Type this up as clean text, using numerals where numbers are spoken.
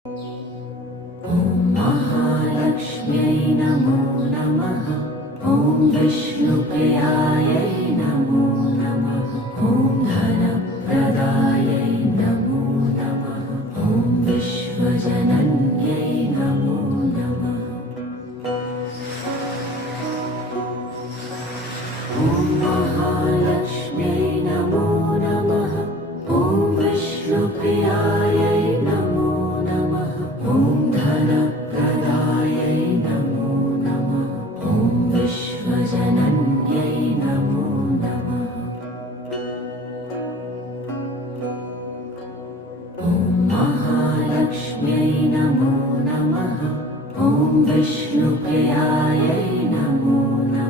ॐ महालक्ष्म्यै नमो नमः। ॐ विष्णुप्रियायै नमो नमः। ॐ धनप्रदायै नमो नमः। ॐ विश्वजनन्यै नमो नमः। ॐ महालक्ष्म्यै नमो नमः। ॐ विष्णुप्रियायै नमो नमः। ॐ धनप्रदायै नमो नमः। ॐ विश्वजनन्यै नमो नमः। ॐ महालक्ष्म्यै नमो नमः। ॐ विष्णुप्रियायै नमो नमः।